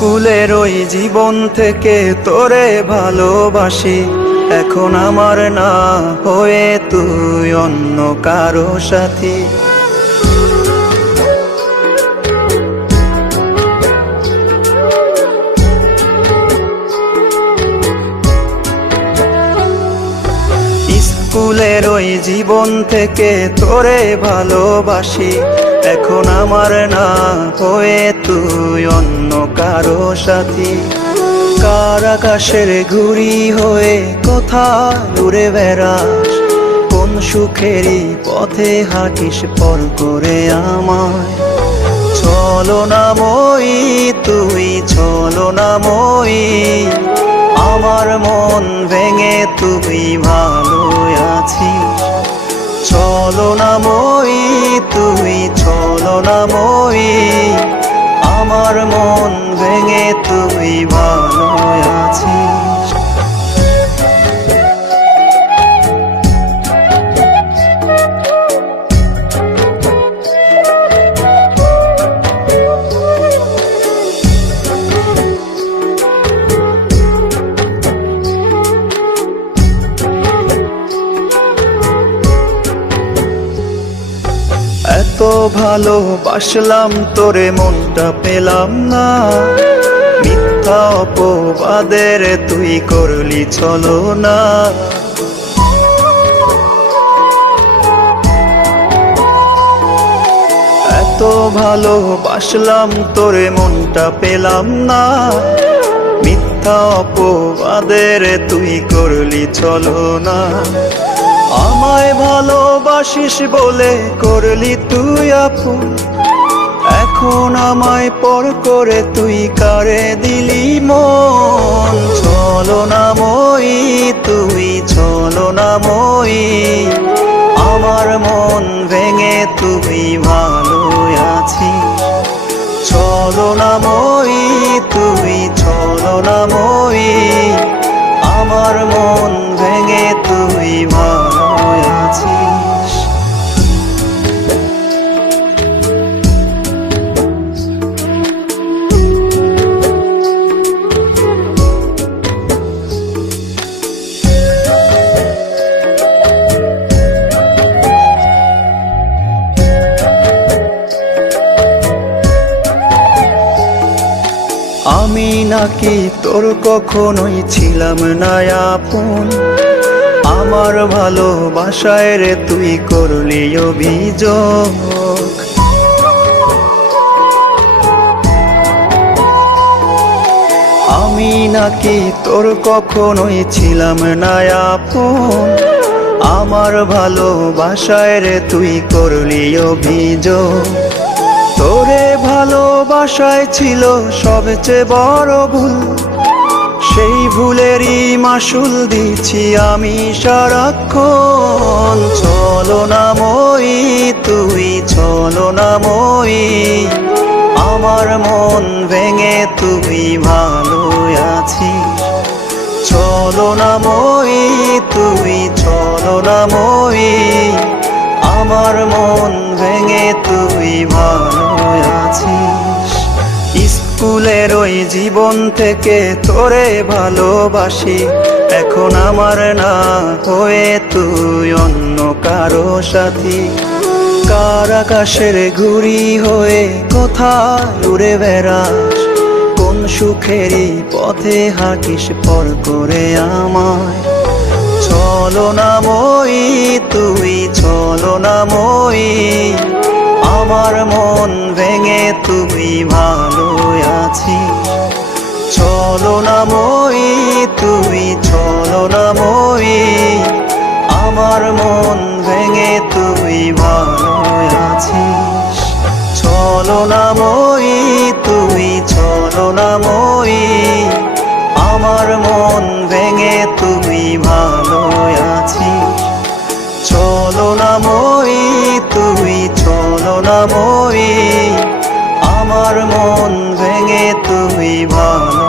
স্কুলের ওই জীবন থেকে তোরে ভালোবাসি, এখন আমার না হয়ে তুই অন্য কারো সাথী। স্কুলের ওই জীবন থেকে তোরে ভালোবাসি, এখন আমার না হয়ে তুই অন্য কারো সাথী। কার আকাশের ঘুড়ি হয়ে কোথায় উড়ে বেড়াস, কোন সুখেরই পথে হাঁটিস পর করে আমায়। চলো না মই তুই, চলো না মই, আমার মন ভেঙে তুই ভালো আছিস। চলো না মই তুই, চলো না মই, আমার মন ভেঙে তুই ভালো আছিস। এত ভালোবাসলাম তোরে মনটা পেলাম না, মিথ্যা অপবাদের তুই করলি চলো না। এত ভালোবাসলাম তোরে মনটা পেলাম না, মিথ্যা অপবাদের তুই করলি চলো না। আমায় ভালোবাসিস বলে করলি তুই আপন, এখন আমায় পর করে তুই কারে দিলি মন। চলো না মই তুই, চলো না মই, আমার মন ভেঙে তুই ভালো আছিস। চলো না মই তুই, চলো না মই, আমার মন ভেঙে তুই ভালো আছিস। আমি নাকি তোর কখনোই ছিলাম না আপন, আমার ভালোবাসায় রে তুই করলি অভিযোগ। আমি নাকি তোর কখনোই ছিলাম না আপন, আমার ভালোবাসায় রে তুই করলি অভিযোগ। তোরে ভালোবাসায় ছিল সবচেয়ে বড় ভুল, সেই ভুলেরই মাসুল দিচ্ছি আমি সারাক্ষণ। চলো না মই তুই, চলো না মই, আমার মন ভেঙে তুই ভালো আছিস। চলো না মই তুই, চলো না মই, আমার মন ভেঙে তুই ভালো আছিস। স্কুলের ওই জীবন থেকে তোরে ভালোবাসি, এখন আমার না হয়ে তুই অন্য কারো সাথী। কার আকাশের ঘুড়ি হয়ে কোথায় উড়ে বেড়াস, কোন সুখেরই পথে হাঁটিস পর করে আমায়। চলো না মই তুই, চলো না মই, আমার মন ভেঙে তুই ভালো আছিস। চলো না মই তুই, চলো না মই, আমার মন ভেঙে তুই ভালো আছিস। চলো না মই তুই, চলো না মই, আমার মন ভেঙে তুই ভালো আছিস। চলো না মই তুই, চলো না মই, আমার মন ভেঙে তুই ভালো